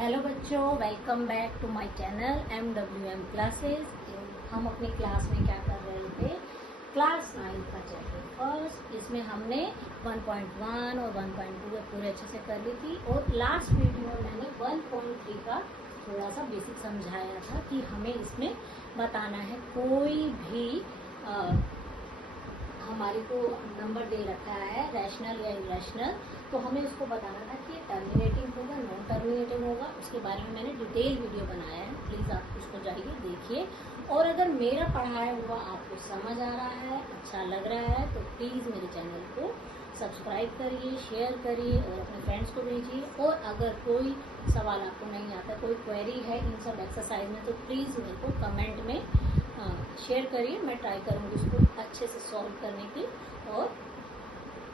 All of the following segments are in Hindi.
हेलो बच्चों, welcome back to my channel MWM classes. हम अपनी क्लास में क्या कर रहे थे, क्लास 9 का चैप्टर फर्स्ट, इसमें हमने 1.1 और 1.2 पूरे अच्छे से कर ली थी। और लास्ट वीडियो में मैंने 1.3 का थोड़ा सा बेसिक समझाया था कि हमें इसमें बताना है कोई भी हमारे को नंबर दे रखा है रैशनल या इरेशनल, तो हमें उसको बताना था कि टर्मिनेटिंग होगा नॉन टर्मिनेटिंग होगा। उसके बारे में मैंने डिटेल वीडियो बनाया है, प्लीज़ आप उसको जाइए देखिए। और अगर मेरा पढ़ाया हुआ आपको समझ आ रहा है, अच्छा लग रहा है, तो प्लीज़ मेरे चैनल को सब्सक्राइब करिए, शेयर करिए और अपने फ्रेंड्स को भेजिए। और अगर कोई सवाल आपको नहीं आता, कोई क्वेरी है इन सब एक्सरसाइज में, तो प्लीज़ मेरे को कमेंट में शेयर करिए। मैं ट्राई करूँगी उसको अच्छे से सॉल्व करने की और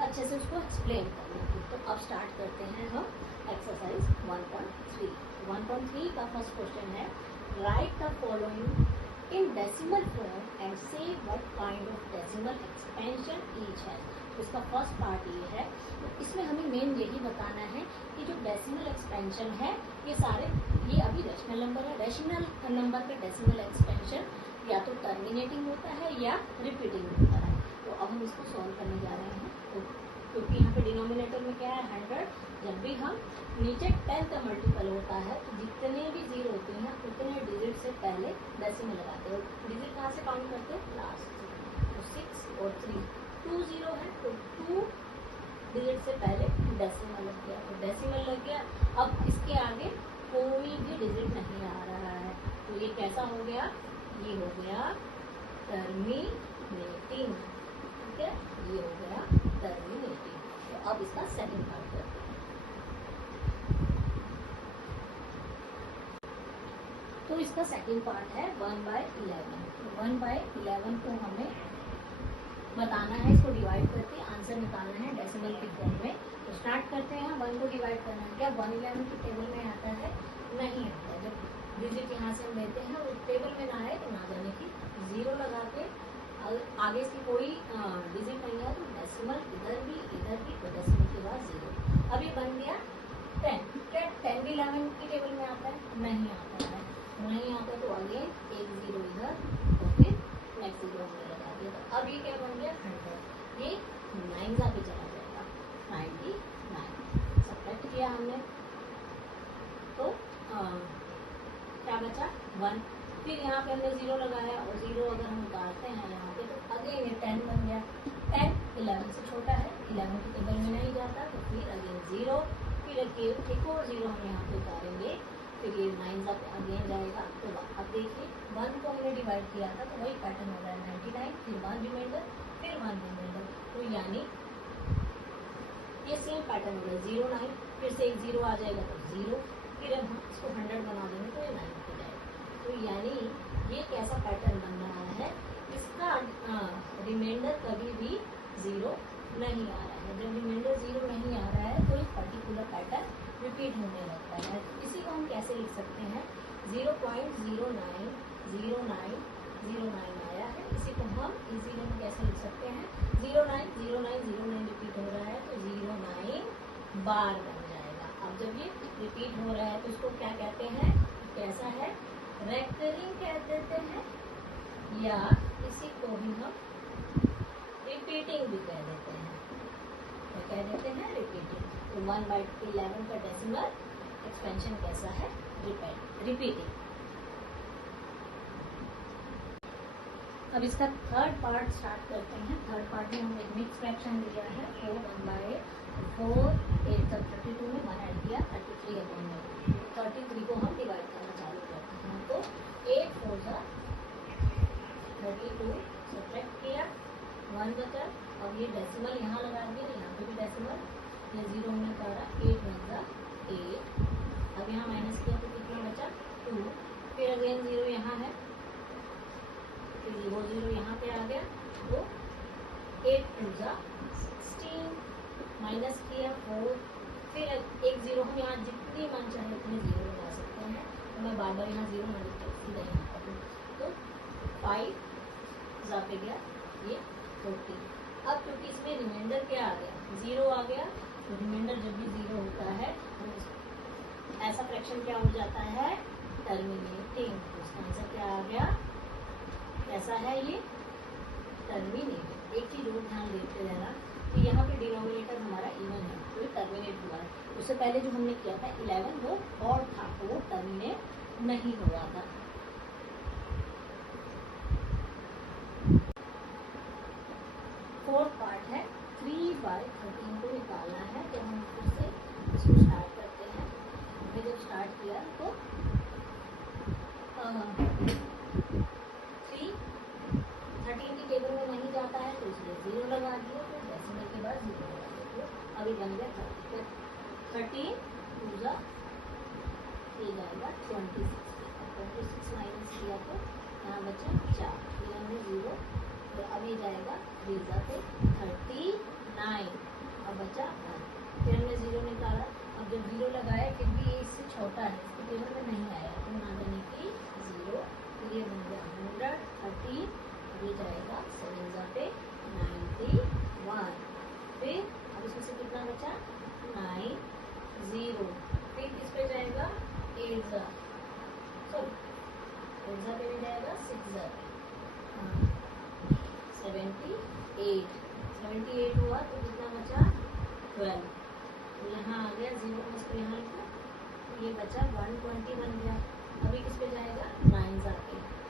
अच्छे से उसको एक्सप्लेन करने की। तो अब स्टार्ट करते हैं हम एक्सरसाइज 1.3। 1.3 का फर्स्ट क्वेश्चन है, write the following in decimal form and say what kind of decimal expansion each है। इसका फर्स्ट पार्ट ये है। तो इसमें हमें मेन यही बताना है कि जो डेसिमल एक्सपेंशन है ये अभी रेशनल नंबर है। रेशनल नंबर का डेसिमल एक्सपेंशन या तो टर्मिनेटिंग होता है या रिपीटिंग होता है। तो अब हम इसको सॉल्व करने जा रहे हैं। तो क्योंकि यहाँ पे डिनोमिनेटर में क्या है 100, जब भी हम नीचे 10 का मल्टीपल होता है तो जितने भी जीरो होते हैं उतने डिजिट से पहले डेसिमल लगाते हैं। डिजिट कहाँ से काउंट करते हैं, लास्ट। तो 6 और 3 2 जीरो है, तो 2 डिजिट से पहले डेसिमल लग गया, तो डेसिमल लग गया। अब इसके आगे कोई भी डिजिट नहीं आ रहा है, तो ये कैसा हो गया, ये हो गया टर्मिनेटिंग। ठीक है, ये हो गया टर्मिनेटिंग। तो अब इसका सेकंड पार्ट करते हैं। तो इसका सेकंड पार्ट है 1/11। 1/11 को हमें बताना है, इसको डिवाइड करके आंसर निकालना है डेसिमल की फॉर्म में। तो स्टार्ट करते हैं। 1 को डिवाइड करना है, क्या 111 की टेबल में आता है, नहीं आता है। जब डिजिट यहाँ से हम लेते हैं और टेबल में ना आए तो ना जाने की जीरो लगा के आगे से कोई डिजिट नहीं है तो डेसिमल इधर भी तो डेसिमल के बाद जीरो। अब ये बन गया 10। क्या 10 भी 11 की टेबल में आता है, नहीं आता है। नहीं आता तो आगे एक जीरो इधर और फिर नेक्स्ट जीरो हमने लगा दिया। तो अब ये क्या बन गया 100, ये 9 का भी चला जाएगा 99। सब्ट्रैक्ट किया हमने तो क्या बचा 1। फिर यहाँ पे हमने जीरो लगाया और जीरो अगर हम उतारते हैं यहाँ पे तो अगेन ये 10 बन गया। 10 11 से छोटा है, 11 की टेबल में नहीं जाता, तो फिर अगेन जीरो, फिर एक और जीरो हम यहाँ पे उतारेंगे, फिर ये 9 का अगेन जाएगा। तो अब देखिए 1 को हमने डिवाइड किया था तो वही पैटर्न हो रहा है 99, फिर 1 रिमाइंडर, फिर 1 रिमाइंडर। तो यानी ये सेम पैटर्न हो रहा है 09, फिर से एक जीरो आ जाएगा तो जीरो, फिर हम इसको 100 बना देंगे तो ये 9 हो जाएगा। तो यानी ये कैसा पैटर्न बन रहा है, इसका रिमाइंडर कभी भी जीरो नहीं आ रहा है। जब रिमाइंडर जीरो नहीं आ रहा है तो इस पर्टिकुलर पैटर्न रिपीट होने लगता है। तो इसी को हम कैसे लिख सकते हैं, 0.090909 आया है, इसी को हम इजीली में कैसे लिख सकते हैं, 090909 रिपीट हो रहा है तो 09 बार बन जाएगा। अब जब ये रिपीट हो रहा है तो इसको क्या कहते हैं, कैसा है, रेकरिंग कह देते हैं, या इसी को भी हम रिपीटिंग भी कह देते हैं। क्या कह देते हैं, रिपीटिंग। तो 1/11 का डेसिमल एक्सपेंशन कैसा है, रिपीटिंग। अब इसका थर्ड पार्ट स्टार्ट करते हैं। थर्ड पार्ट में हमने एक मिक्स फ्रैक्शन लिया है, 4 8 तक 32 में 1 ऐड किया 33 अपॉन 33 को हम डिवाइड करना चालू करते हैं। तो 8 4 जा 32, सब्ट्रैक्ट किया 1 बचा। अब ये डेसिमल यहाँ लगा दिया, यहाँ पे भी डेसिमल, ये जीरो हमने उतारा 8 1 जा 8। अब यहाँ माइनस किया तो कितना बचा 2, फिर अगेन जीरो यहाँ है, फिर वो जीरो यहाँ पे आ गया, तो 8 2 जा 16, माइनस किया 4, फिर एक जीरो हम यहाँ जितनी मन चाहे उतने जीरो लगा सकते हैं। तो मैं बार बार यहाँ जीरो ना लिखता सीधा यहाँ पर, तो 5 जा पे गया ये 40। अब क्योंकि इसमें रिमाइंडर क्या आ गया, जीरो आ गया, तो रिमाइंडर जब भी जीरो होता है हम ऐसा फ्रैक्शन एक्सपेंशन क्या हो जाता है, टर्मिनेटिंग। इसका आंसर क्या आ गया, कैसा है ये, टर्मिनेटिंग। एक चीज और ध्यान देते रहना कि यहाँ पे डिनोमिनेटर हमारा इवन है, तो ये टर्मिनेट हुआ है। उससे पहले जो हमने किया था 11 वो और था, तो वो टर्मिनेट नहीं हुआ था। फोर्थ पार्ट है 3/13 को निकालना है। जब हम फिर से इसको स्टार्ट करते हैं, हमने जब स्टार्ट किया तो 13 की टेबल में नहीं जाता है तो इसलिए 0 लगा दिया, तो डेसिमल के बाद 0 लगा दिया, तो अभी बन गया 30। 13 2 ये जाएगा 26 माइनस किया तो यहाँ बचा 4, फिर हमने 0, तो अभी जाएगा 3 पे 39, अब बचा 1, फिर हमने 0 निकाला। अब जब 0 लगाया फिर भी ये इससे छोटा है, इसके टेबल में नहीं आया, तो यहाँ जाने की 0, फिर ये बन गया 130, ये जाएगा 7 पे 91, फिर अब इसमें से कितना बचा 9 0, फिर किस पे जाएगा 8 पे भी जाएगा 6 78 हुआ, तो कितना बचा 12, तो यहाँ आ गया 0 में इसको यहाँ लिखा, ये बचा 120 बन गया। अभी किस पे जाएगा 9 पे,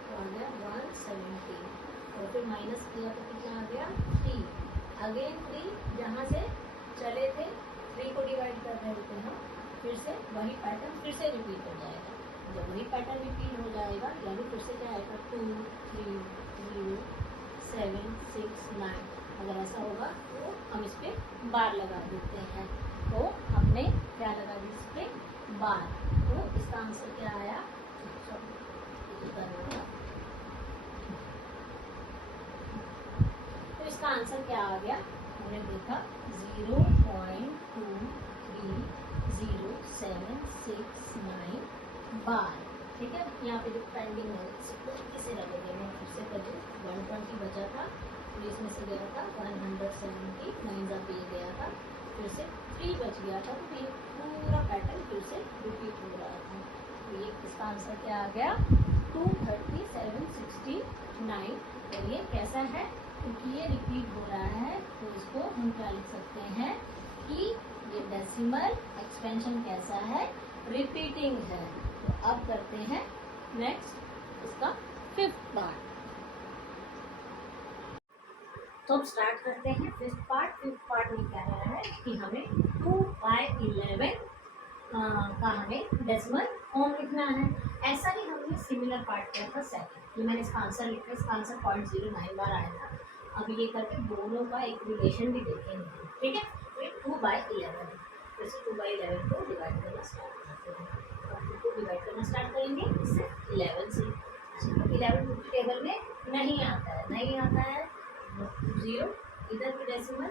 तो आ गया 170, और फिर माइनस किया तो कितना आ गया 3, अगेन 3, जहाँ से चले थे 3 को डिवाइड कर रहे थे हम, फिर से वही पैटर्न फिर से रिपीट हो जाएगा। जब वही पैटर्न रिपीट हो जाएगा यानी फिर से क्या आएगा 2 3 0 7 6 9, अगर ऐसा होगा तो हम इस पर बार लगा देते हैं, तो हमने क्या लगा दी इस पर बार, तो इसका आंसर क्या आया, तो इसका आंसर क्या आ गया, हमने देखा 0.23069 बार। ठीक है, यहाँ पे जो पेंडिंग है इसको किसे लगेगा, मैं फिर से कर दूँ, 120 बचा था, तो इसमें से गया था 179 पे गया था, फिर से 3 बच गया था, तो ये पूरा पैटर्न फिर से रिपीट हो रहा था। तो ये इसका आंसर क्या आ गया 23769, और ये कैसा है, क्योंकि ये रिपीट हो रहा है तो इसको हम क्या लिख सकते हैं कि ये डेसिमल एक्सपेंशन कैसा है, रिपीटिंग है। तो अब करते हैं नेक्स्ट इसका 5th पार्ट। तो अब स्टार्ट करते हैं 5th पार्ट। 5th पार्ट में क्या रहा है कि हमें 2/11 का हमें डेसिमल फॉर्म लिखना है। ऐसा ही हमने सिमिलर पार्ट किया था सेकंड, ये मैंने इसका आंसर लिखा, इसका आंसर 0.09 बार आया था। अब ये करके दोनों का एक रिलेशन भी देखेंगे। ठीक है, तो ये 2/11, जैसे 2/11 को डिवाइड करना स्टार्ट करते हैं, अब को डिवाइड करना स्टार्ट करेंगे इससे 11 से। तो 11 टेबल में नहीं आता है, 0 इधर भी डेसिमल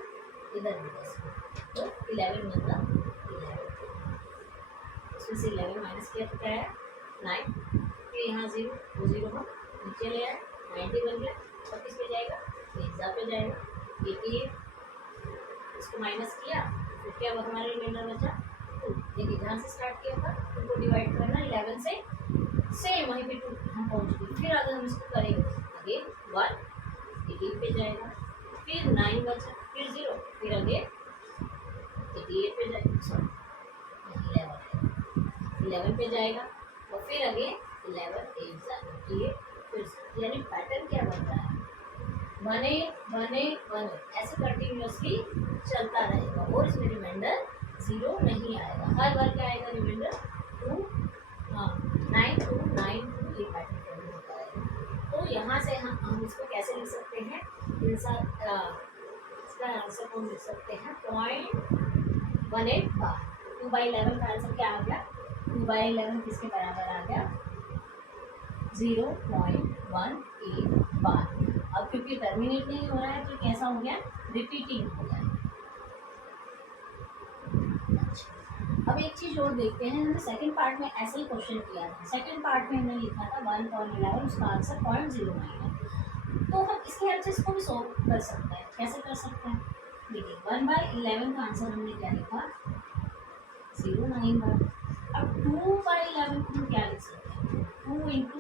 इधर भी डेसिमल, तो 11 मतलब 11, इसमें से 11 माइनस किया तो क्या है 9, फिर यहाँ 0 वो 0 को नीचे ले आए 90 बन गया, और किस पे जाएगा एग्जा पे जाएगा 88, इसको माइनस किया फिर क्या हुआ हमारे रिमाइंडर बचा 2, देखिए जहाँ से स्टार्ट किया था उनको डिवाइड करना 11 से, सेम वहीं पे 2 हम पहुँच गए। फिर अगर हम इसको करेंगे अगेन 1 18 पे जाएगा, फिर 9 बचा, फिर 0, फिर अगेन 88 पे जाएगा, सॉरी 11 पे जाएगा, और फिर अगेन 11 88, फिर यानी पैटर्न क्या बन रहा है, बने बने बने, ऐसे कंटिन्यूअसली चलता रहेगा, और इसमें रिमाइंडर 0 नहीं आएगा, हर बार क्या आएगा रिमाइंडर 2 9 2 9 2, ये पैटर्न फॉलो होता है। तो यहाँ से हम इसको कैसे लिख सकते हैं, इसका आंसर हम लिख सकते हैं 0.18 बार। 2/11 का आंसर क्या आ गया, 2/11 किसके बराबर आ गया 0.18 बार। अब क्योंकि टर्मिनेट नहीं हो रहा है तो कैसा हो गया, रिपीटिंग हो गया। अब एक चीज और देखते हैं, हमने सेकंड पार्ट में ऐसे ही क्वेश्चन किया था। सेकंड पार्ट में हमने लिखा था 1/11, उसका आंसर 0.09 है, तो हम इसकी हेल्प से इसको भी सॉल्व कर सकते हैं। कैसे कर सकते हैं, देखिए 1/11 का आंसर हमने क्या लिखा 0.9 बार। अब 2/11 को हम क्या लिख सकते हैं, 2 इंटू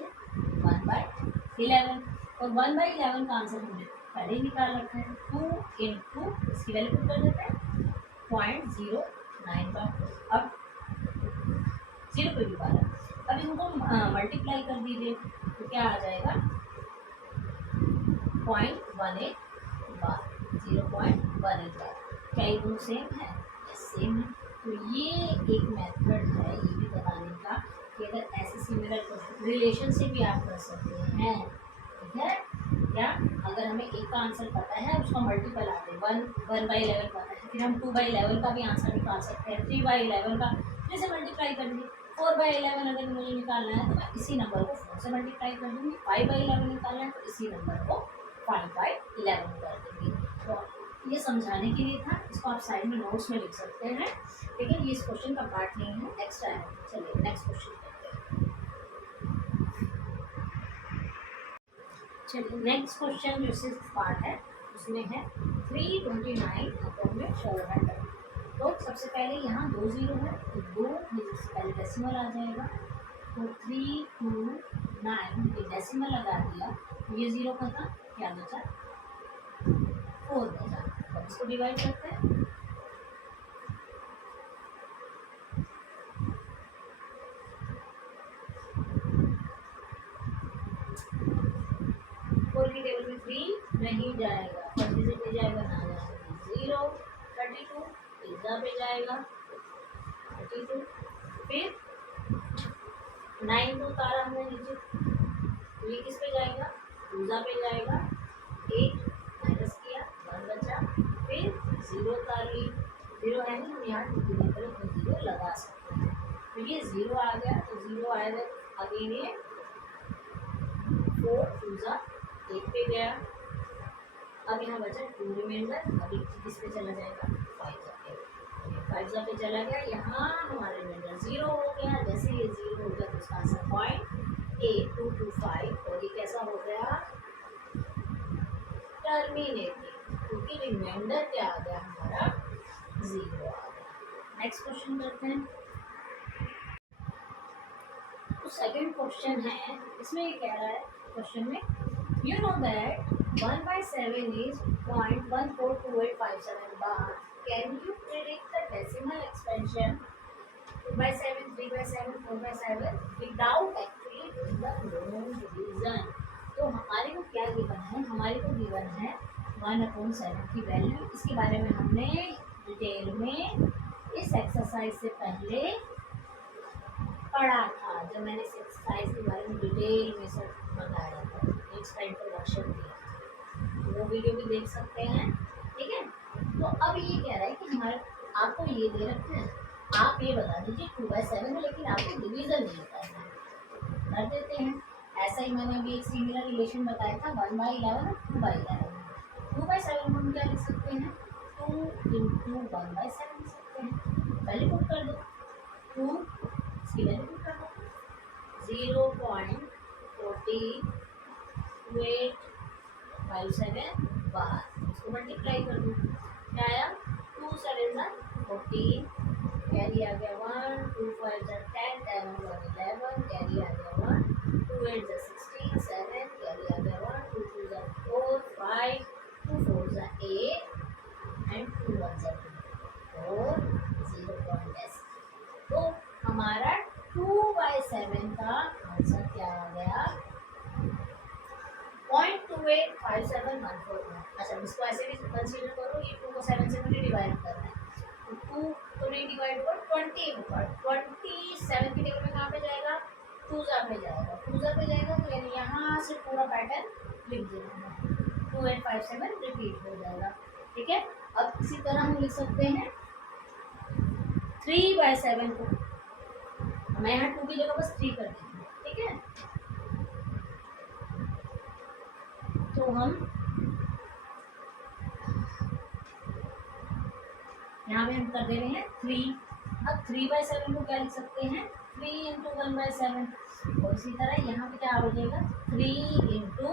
1/11, और 1/11 का आंसर हमने पहले ही निकाल रखा है, 2 इंटू इसकी वैल्यू पुट कर देते हैं 0.095, अब 0 पे भी बार, अब इनको मल्टीप्लाई कर दीजिए तो क्या आ जाएगा 0.18 बार, 0.18 बार। क्या ये दोनों सेम है? सेम है। तो ये एक मेथड है ये भी बताने का कि अगर ऐसे सिमिलर रिलेशन से भी आप कर सकते हैं, ठीक है। क्या अगर हमें एक का आंसर पता है उसका मल्टीपल आ गए 1/11 पता है, फिर हम 2/11 का भी आंसर निकाल सकते हैं, 3/11 का जैसे मल्टीप्लाई कर दीजिए, 4/11 अगर मुझे निकालना है तो मैं इसी नंबर को 4 से मल्टीप्लाई कर दूँगी, 5/11 निकालना है तो इसी नंबर को 5/11 कर दूँगी। तो ये समझाने के लिए था, इसको आप साइड में नोट्स में लिख सकते हैं, लेकिन ये इस क्वेश्चन का पार्ट नहीं है, एक्स्ट्रा है। चलिए नेक्स्ट क्वेश्चन करते हैं। चलिए नेक्स्ट क्वेश्चन जो सिक्स्थ पार्ट है उसमें है 329 अपॉन में 400। तो सबसे पहले यहाँ 2 0 है तो 2 पहले डेसिमल आ जाएगा, तो 329 ये डेसिमल लगा दिया तो ये 0 का था, क्या बचा 4 बचा। अब इसको डिवाइड करते हैं, फोर की टेबल में 3 नहीं जाएगा, 30 पे जाएगा ना जाएगा 0, 32 पिज्जा पे जाएगा 32, फिर 9 को उतारा हमने नीचे तो ये किस पे जाएगा, पिज्जा पे जाएगा, 8 माइनस किया 1 बचा, फिर 0 उतार ली, 0 है नहीं हम यहाँ 2 की तरह तो 0 लगा सकते हैं, तो ये 0 आ गया, तो 0 आएगा अगेन ये 4 पिज्जा 8 पे गया, अब यहाँ बचा 2 रिमाइंडर, अभी किस पे चला जाएगा 5 पे चला गया, यहाँ हमारा रिमाइंडर 0 हो गया, जैसे ये 0 हो गया तो उसका आंसर 0.8225, और ये कैसा हो गया टर्मिनेटिंग, क्योंकि रिमाइंडर क्या आ गया हमारा 0 आ गया। नेक्स्ट क्वेश्चन करते हैं। तो सेकंड क्वेश्चन है, इसमें ये कह रहा है क्वेश्चन में you know that 1/7 is 0.142857 bar, can you predict the decimal expansion 2/7, 3/7, 4/7 without actually doing the known division? तो हमारे को क्या गिवन है, हमारे को गिवन है 1/7 की वैल्यू, इसके बारे में हमने डिटेल में इस एक्सरसाइज से पहले पढ़ा था, जब मैंने इस एक्सरसाइज के बारे में डिटेल में सब बताया था, इसका इंट्रोडक्शन दिया, वो वीडियो भी देख सकते हैं, ठीक है। तो अब ये कह रहा है कि हमारे आपको ये दे रखा है, आप ये बता दीजिए 2/7 है, लेकिन आपको डिवीजन नहीं बताना है, कर देते हैं। ऐसा ही मैंने अभी एक सिमिलर रिलेशन बताया था 1/11 और 2/11। 2/7 को हम क्या लिख सकते हैं, 2 इंटू 1/7 लिख सकते हैं, पहले पुट कर दो 2 इसकी वैल्यू पुट कर दो 0.4857 बार, इसको मल्टीप्लाई कर दो, क्या आया 2 7 14, कैरी आ गया 1, 2 5 10, 10 1 11, कैरी आ गया 1, 2 8 16, 7, कैरी आ गया 1, 2 2 4 5, 2 4 8 एंड 2 1 4, 0.8। तो हमारा 2/7 का आंसर क्या आ गया 0.285714। अच्छा इसको ऐसे भी कंसीडर करो, ये 2 को 7 से मुझे डिवाइड करना है, तो 2 तो नहीं डिवाइड होगा 20 होगा, 27 की टेबल में कहाँ पे जाएगा 2 पे जाएगा, 2 पे जाएगा, तो यानी यहाँ से पूरा पैटर्न लिख देना, 2857 रिपीट हो जाएगा, ठीक है। अब इसी तरह हम लिख सकते हैं 3/7 को, मैं यहाँ 2 की जगह बस 3 कर देती हूँ, ठीक है। तो हम यहाँ पे हम कर दे रहे हैं 3। अब 3/7 को क्या लिख सकते हैं 3 इंटू 1/7, और इसी तरह यहाँ पे क्या हो जाएगा 3 इंटू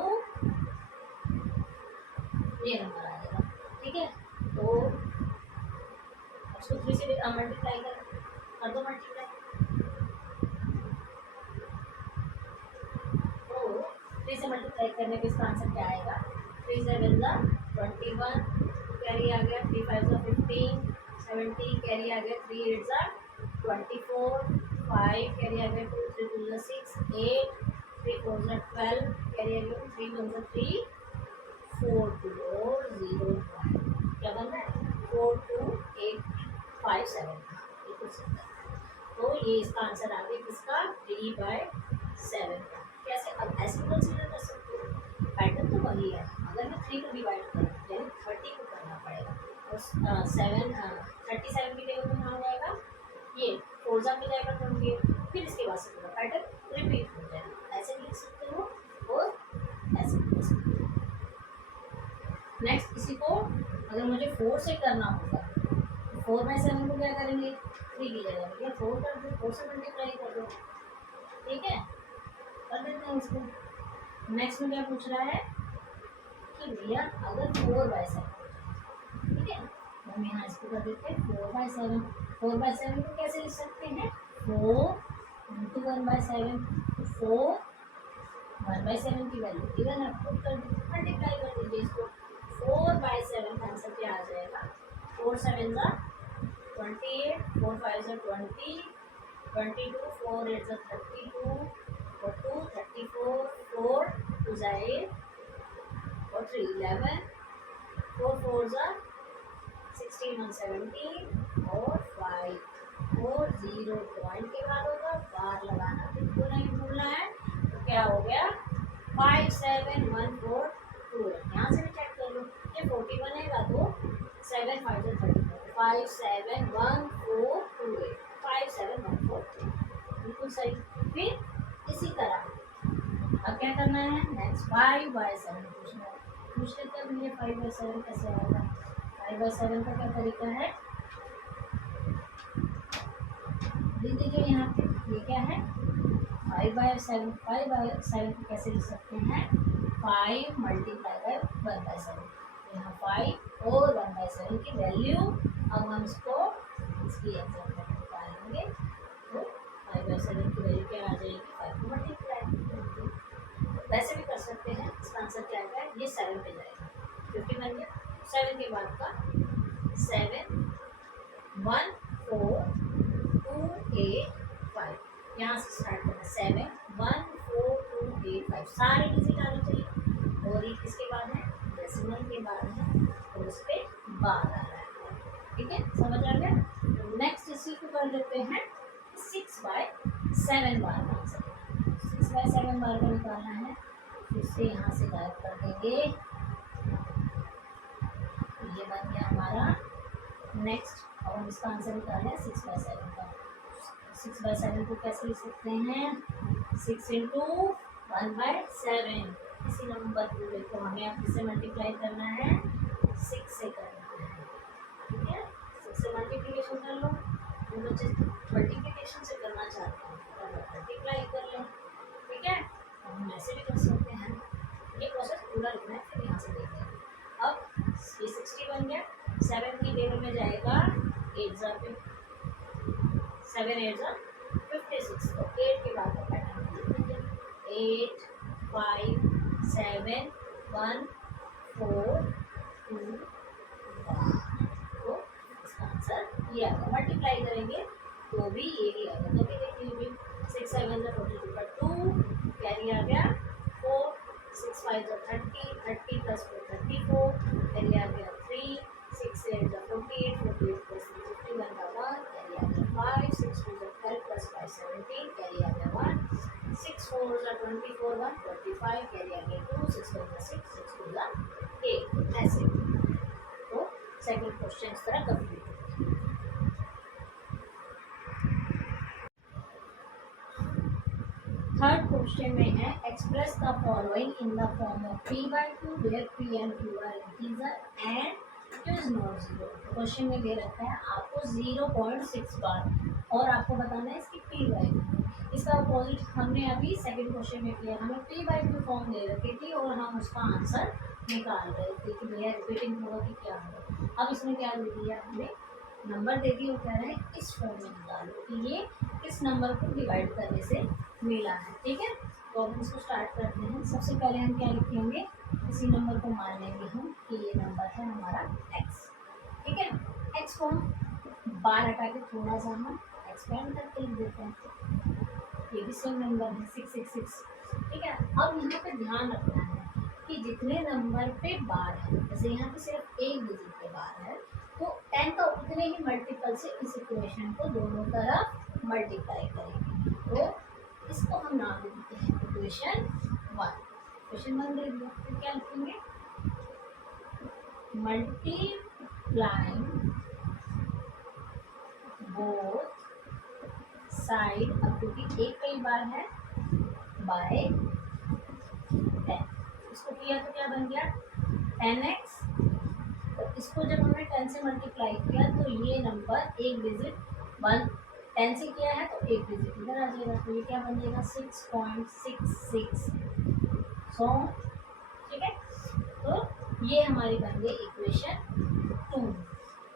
ये नंबर आ जाएगा, ठीक है। तो उसको 3 से मल्टीप्लाई कर दो, मल्टीप्लाई 3 से मल्टीप्लाई करने पे इसका आंसर क्या आएगा? 3 7 जा 21, कैरी आ गया 3 5 जा 15, 70 कैरी आ गया 3 8 जा 24, 5 कैरी आ गया 2 3 2 जा 6, 8 3 4 जा 12 कैरी आ गया 3 1 जा 3, 4 2 और 0 क्या बन रहा है? 4 2 8 5 7। बिल्कुल सही। तो ये इसका आंसर आ गया किसका? 3/7 का। कैसे? अब ऐसे कंसीडर कर सकते हो, पैटर्न तो वही है। अगर मैं 3 को डिवाइड करूँ यानी 30 को करना पड़ेगा और 37 की टेबल में कहाँ जाएगा? ये 4 जा में जाएगा 28, फिर इसके बाद से पूरा पैटर्न रिपीट हो जाएगा। ऐसे भी लिख सकते हो और ऐसे भी लिख सकते हो। नेक्स्ट इसी को अगर मुझे 4 से करना होगा, 4/7 को क्या करेंगे? 3 की जगह भैया 4 कर दो, 4 से मल्टीप्लाई कर दो, ठीक है, कर देते हैं इसको। नेक्स्ट में क्या पूछ रहा है कि भैया अगर 4/7, ठीक है, तो हम यहाँ इसको कर देते हैं 4/7। 4/7 को कैसे लिख सकते हैं? 4 × 1/7, 4 1/7 की वैल्यू इवन आप पुट कर दीजिए, मल्टीप्लाई कर दीजिए इसको। 4/7 का आंसर क्या आ जाएगा? 4 7 जा 28, 4 5 जा 20, 22, 4 8 जा 32, और 2 34, 4 2 जा 8, और 3 11, 4 4 जा 16 1 17, और 5 और 0 पॉइंट के बाद होगा, बार लगाना बिल्कुल नहीं भूलना है। तो क्या हो गया? 5 7 1 4 2। यहाँ से भी चेक कर लो, ये 40 बनेगा तो 7 5 जा 34, 5 7 1 4 2 8, 5 7 1 4 2, बिल्कुल सही। फिर इसी तरह अब क्या करना है? नेक्स्ट 5/7 पूछना है। पूछ लेते हैं भैया 5/7 कैसे आएगा? 5/7 का क्या तरीका है? लिख दीजिए यहाँ पे, ये क्या है? 5/7। 5/7 को कैसे लिख सकते हैं? 5 × 1/7। यहाँ 5 और 1/7 की वैल्यू अब हम इसको इसकी एग्जाम्पल में निकालेंगे, तो 5/7 की वैल्यू क्या आ जाएगी? 5 को मल्टीप्लाई। वैसे भी कर सकते हैं, इसका आंसर क्या आएगा? ये 7 पे जाएगा, 50 बन गया। 7 के बाद का 7 1 4 2 8 5, यहाँ से स्टार्ट करना। 7 1 4 2 8 5 सारे डिजिट आने चाहिए, और ये किसके बाद है? डेसिमल के बाद है, और उस पर बार आ रहा है, ठीक है, समझ आ गया। तो नेक्स्ट इसी को कर देते हैं 6/7 बार का आंसर। 6/7 बार का निकालना है, इससे यहाँ से गायब कर देंगे, ये बन गया हमारा। नेक्स्ट अब हम इसका आंसर निकालें 6/7 का। 6/7 को कैसे लिख सकते हैं? 6 × 1/7। इसी नंबर को देखो, हमें अब किससे मल्टीप्लाई करना है? 6 से करना है, ठीक है। 6 से मल्टीप्लिकेशन कर लो, जो बच्चे मल्टीप्लिकेशन से करना चाहते हैं मल्टीप्लाई कर लें, ठीक है। हम ऐसे भी कर सकते हैं, ये प्रोसेस पूरा लिखना है, फिर यहाँ से देखेंगे। अब ये 60 बन गया, 7 की टेबल में जाएगा 8 जा पे, 7 8 जा 56, तो 8 के बाद का पैटर्न लिख दीजिए। 8 5 7 1 4 2 1, तो इसका आंसर ये आएगा। मल्टीप्लाई करेंगे तो भी ये ही आएगा, तो देखिए ये भी 6 7 जा 42 का 2 कैरी आ गया 4, 6 5 जा 30, 30 + 4 34 कैरी आ गया 3, 6 8 जा 48, 48 + 3 51 का 1 कैरी आ गया 5, 6 2 जा 12 + 5 17 कैरी आ गया 1, 6 4 जा 24 1 45 कैरी आ गया 2, 6 1 जा 6, 6 2 जा 8, ऐसे। तो सेकंड क्वेश्चन इस तरह कंप्लीट हो गया। थर्ड क्वेश्चन में है express the following in the form of p/2 where p and q are integer and q is not 0। Question में दे रखा है आपको 0.6 बार और आपको बताना है इसकी p वैल्यू। इसका अपोजिट हमने अभी सेकंड क्वेश्चन में किया, हमें p/2 फॉर्म दे रखी थी और हम उसका आंसर निकाल रहे थे कि भैया रिपीटिंग होगा कि क्या होगा। अब इसमें क्या दे दिया, हमें नंबर दे दी, वो कह रहे हैं इस फॉर्म में निकालो कि ये किस नंबर को डिवाइड करने से मिला है, ठीक है। तो अब इसको स्टार्ट करते हैं। सबसे पहले हम क्या लिखेंगे, इसी नंबर को मान लेंगे हम कि ये नंबर है हमारा x, ठीक है। x को हम बार हटा के थोड़ा सा हम एक्सपेंड करके लिख देते हैं। ये भी सेम नंबर है 666, ठीक है। अब यहाँ पे ध्यान रखना है कि जितने नंबर पे बार है, जैसे यहाँ पे सिर्फ एक डिजिट पे बार है, तो 10 का उतने ही मल्टीपल से इस इक्वेशन को दोनों तरफ मल्टीप्लाई करेंगे। तो इसको हम नाम देते हैं इक्वेशन 1। इक्वेशन 1 दे दिया, फिर क्या लिखेंगे, मल्टीप्लाइंग बोथ साइड, अब क्योंकि एक कई बार है, बाय 10, इसको किया तो क्या बन गया 10x। तो इसको जब हमने 10 से मल्टीप्लाई किया तो ये नंबर एक डिजिट 10 से किया है तो एक डिजिट इधर आ जाएगा, तो ये क्या बन जाएगा 6.66 100, ठीक है। तो ये हमारी बन गई इक्वेशन 2।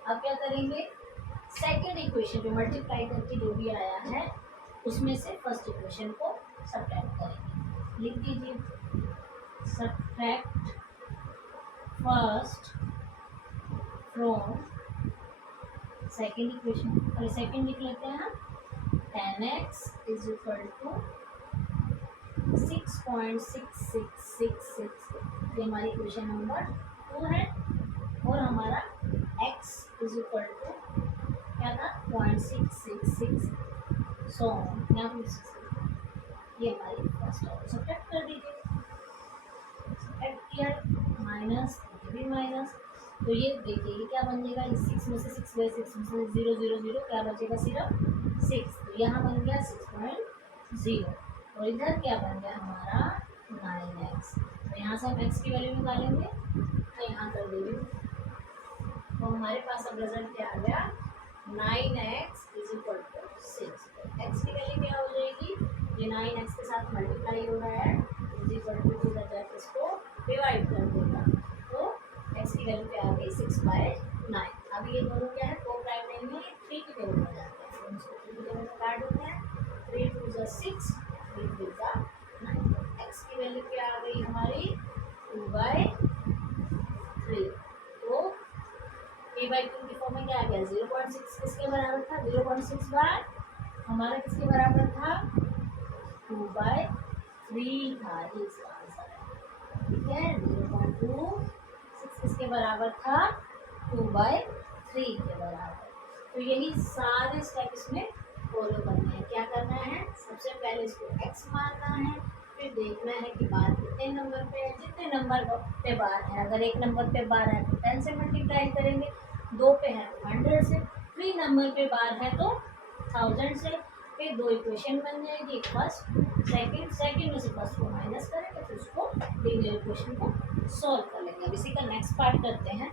अब क्या करेंगे, सेकेंड इक्वेशन जो मल्टीप्लाई करके जो भी आया है उसमें से फर्स्ट इक्वेशन को सब्ट्रैक्ट करेंगे। लिख दीजिए, subtract first from second equation, और सेकेंड लिख लेते हैं हम 10x इज इक्वल टू 6.6666, ये हमारी इक्वेशन नंबर 2 है। और हमारा x इज इक्वल टू क्या था 0.666, सो यहाँ पर ये हमारी फर्स्ट है। सब्ट्रैक्ट कर दीजिए, सब्ट्रैक्ट किया माइनस, ये भी माइनस, तो ये देखिए ये क्या बन जाएगा, इस 6 में से 6 गए, 6 में से 0 0 0, क्या बचेगा सिर्फ 6, तो यहाँ बन गया 6.0, और इधर क्या बन गया हमारा 9x। तो यहाँ से हम x की वैल्यू निकालेंगे, तो यहाँ कर देंगे, तो हमारे पास अब रिजल्ट क्या आ गया 9x is equal to 6। x की वैल्यू क्या हो जाएगी, ये 9x के साथ मल्टीप्लाई हो रहा है, इज इक्वल टू इसको डिवाइड कर देगा, तो x की वैल्यू क्या आ गई 6/9। अब ये दोनों क्या है, 4 प्राइम नहीं है, 3 की टेबल में जाते हैं, तो इसको 3 की टेबल में काट देते हैं, 3 2 = 6, 3 3 = 9। x की वैल्यू क्या आ गई हमारी 2/3, तो 3/2 की फॉर्म में क्या आ गया 0.6 किसके बराबर था, 0.6 बार हमारा किसके बराबर था 2/3 था, ये इसका आंसर है, ठीक है। 0.26 किसके बराबर था 2/3 के बराबर। तो यही सारे स्टेप इसमें फॉलो करने हैं। क्या करना है, सबसे पहले इसको x मानना है, फिर देखना है कि बार कितने नंबर पे है, जितने नंबर पे बार है, अगर एक नंबर पे बार है तो 10 से मल्टीप्लाई करेंगे, 2 पे है तो 100 से, 3 नंबर पे बार है तो 1000 से, फिर 2 इक्वेशन बन जाएगी, फर्स्ट सेकंड में से फर्स्ट को माइनस करेंगे, फिर उसको लीनियर इक्वेशन को सॉल्व कर लेंगे। अब इसी का नेक्स्ट पार्ट करते हैं।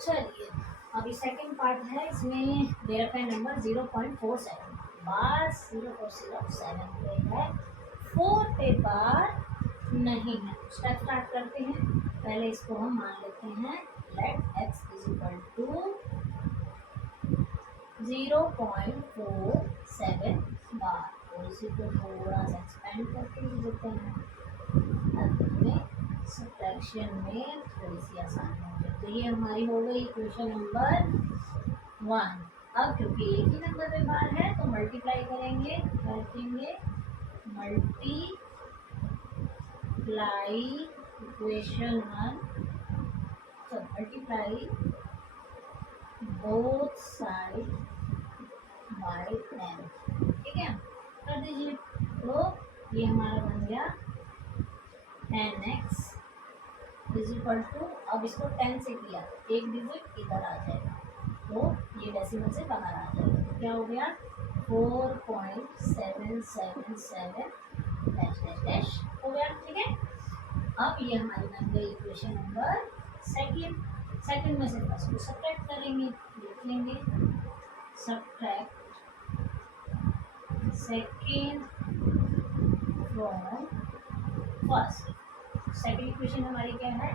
चलिए अभी सेकंड पार्ट है, इसमें दे रखा है नंबर 0.47 बार 0.07 पे है, 4 पे बार नहीं है। स्टेप स्टार्ट करते हैं, पहले इसको हम मान लेते हैं let x is equal to 0.47 bar, और इसी को थोड़ा सा एक्सपेंड करके लिख देते हैं, में सब्ट्रैक्शन में थोड़ी सी आसान हो जाए। तो ये हमारी हो गई इक्वेशन नंबर 1। अब क्योंकि एक ही नंबर पे बार है तो मल्टीप्लाई करेंगे, रखेंगे मल्टीप्लाई इक्वेशन 1, तो मल्टीप्लाई बोथ साइड बाय 10, ठीक है, कर दीजिए। तो ये हमारा बन गया 10x इज इक्वल टू, अब इसको 10 से किया तो एक डिजिट इधर आ जाएगा, तो ये डेसिमल से बाहर आ जाएगा, तो क्या हो गया 4.777 डैश डैश डैश हो गया, ठीक है। अब ये हमारी बन गई इक्वेशन नंबर सेकंड में से फर्स्ट को सब्ट्रैक्ट करेंगे, लिख लेंगे subtract second from first. Second equation हमारी क्या है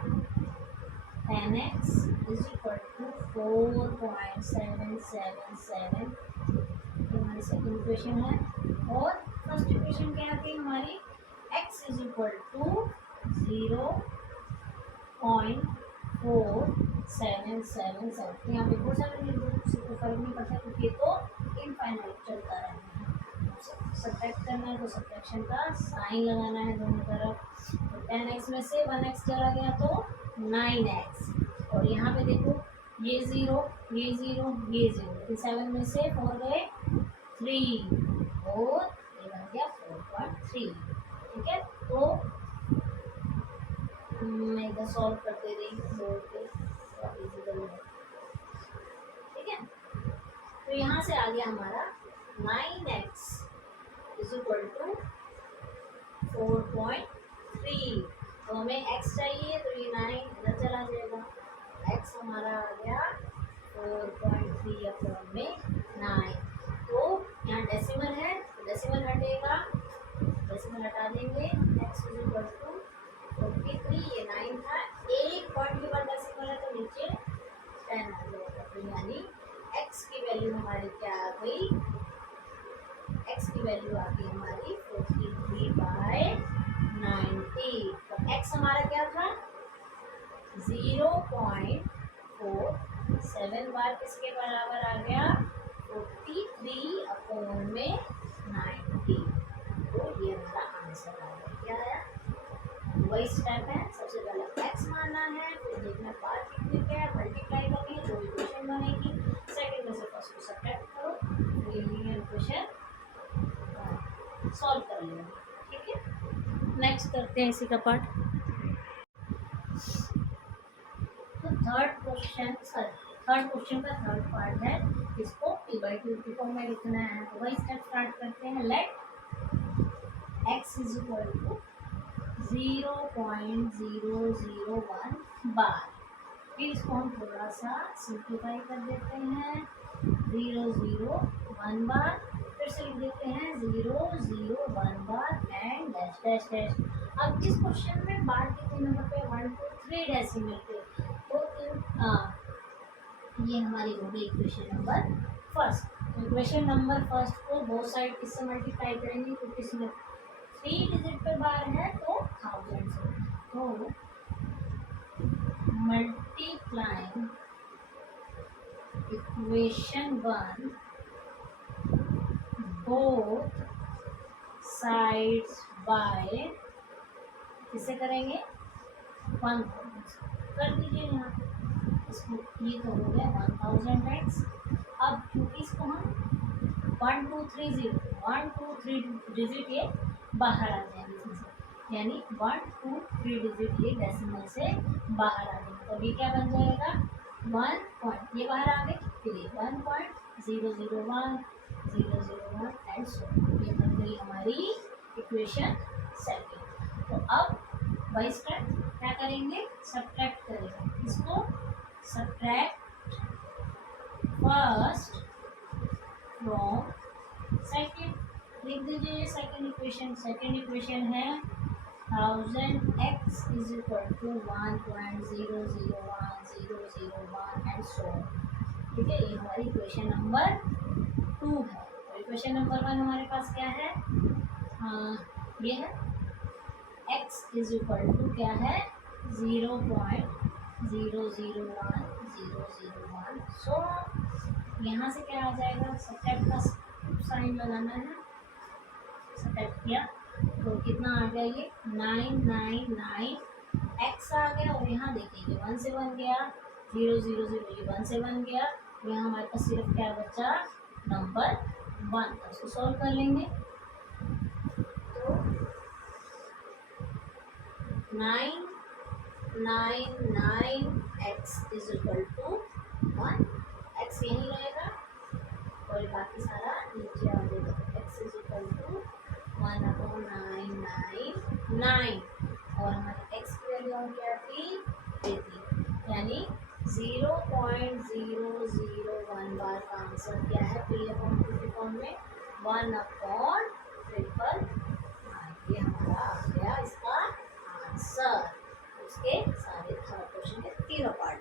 10x इज इक्वल टू 4.777, हमारी सेकंड इक्वेशन है। और फर्स्ट इक्वेशन क्या आती है हमारी, x इज इक्वल टू 0.4777। यहाँ पे बहुत सारे लिख दो, किसी को फर्क नहीं पड़ता क्योंकि ये तो इनफाइनाइट चलता रहना है। सब्ट्रैक्ट करना है तो सब्ट्रैक्शन का साइन लगाना है दोनों तरफ। तो 10x में से 1x चला गया तो 9x। और यहाँ पे देखो ये 0 ये 0 ये 0, तो 7 में से 4 गए 3 और ये बन गया 4.3। ठीक है, तो मैं इधर सॉल्व करते रही बोर्ड पे, ठीक है। तो यहाँ से आ गया हमारा 9x इज इक्वल टू 4.3। तो हमें x चाहिए तो ये 9 इधर चला जाएगा, x हमारा आ गया 4.3 अपॉन में 9। तो यहाँ डेसिमल है तो डेसिमल हटेगा, डेसिमल हटा देंगे, x इज इक्वल टू 43, ये 9 था, एक पॉइंट के बाद डेसिमल है तो नीचे 10 आ जाएगा। तो यानी x की वैल्यू हमारी क्या आ गई, x की वैल्यू आ गई हमारी 43/90। तो x हमारा क्या था 0.47 बार किसके बराबर आ गया 43 अपॉन में 90। तो ये हमारा आंसर आ गया। क्या आया, वही स्टेप है, सबसे पहले x मानना है, फिर देखना पार्ट कितने क्या है, मल्टीप्लाई करनी है, जो इक्वेशन बनेगी सेकंड में से फर्स्ट को सब्ट्रैक्ट करो, ये लीनियर इक्वेशन सॉल्व कर लेंगे। ठीक है, नेक्स्ट करते हैं इसी का पार्ट। तो थर्ड क्वेश्चन का थर्ड पार्ट है, इसको p/2 की फॉर्म में लिखना है। तो वही स्टेप स्टार्ट करते हैं। Let x is equal to 0.001 bar. फिर इसको हम थोड़ा सा सिंप्लीफाई कर देते हैं, 001 बार, फिर से लिख देते हैं 001 बार एंड डैश डैश डैश। अब इस क्वेश्चन में बार कितने नंबर पे, 1 2 3 डेसिमल पे। तो ये हमारी हो गई equation number first. Equation number first को बोथ साइड किससे मल्टीप्लाई करेंगे, क्योंकि इसमें 3 डिजिट पे बार है तो 1000 से। तो multiplying equation 1 both sides by किससे करेंगे 1000 कर दीजिए। यहाँ इसको ये तो हो गया 1000x। अब क्योंकि इसको हम 1 2 3 डिजिट ये बाहर आ जाएंगे इसमें से, यानी 1 2 3 डिजिट ये डेसिमल से बाहर आ जाएंगे। तो ये क्या बन जाएगा 1 पॉइंट, ये बाहर आ गए, फिर 1.001 एंड सो। ये बन गई हमारी इक्वेशन सेकंड। तो अब बाई स्टेप क्या करेंगे, सब्ट्रैक्ट करेंगे। इसको सब्ट्रैक्ट फर्स्ट फ्रॉम सेकंड, लिख दीजिए सेकंड इक्वेशन है 1000x is equal to 1.001 and so. ठीक है, ये हमारी इक्वेशन नंबर 2 है। और इक्वेशन नंबर 1 हमारे पास क्या है, ये है x इज इक्वल टू क्या है 0.001। सो यहाँ से क्या आ जाएगा, सब्ट्रैक्ट का साइन लगाना है। सब्ट्रैक्ट किया तो कितना आ गया, ये 999 x आ गया। और यहाँ देखिए 1 से 1 गया, 0 0 0, ये 1 से 1 गया। यहाँ हमारे पास सिर्फ क्या बचा नंबर 1। उसको सॉल्व कर लेंगे। तो 999x is equal to 1, x यहीं रहेगा और बाकी सारा नीचे आ जाएगा। x इज इक्वल टू 1/999 और हमारी x की वैल्यू क्या थी 3, यानी 0.001 बार का आंसर क्या है, p/2 फॉर्म में 1/3। ये हमारा आ गया इसका आंसर। उसके सारे थर्ड क्वेश्चन के तीनों पार्ट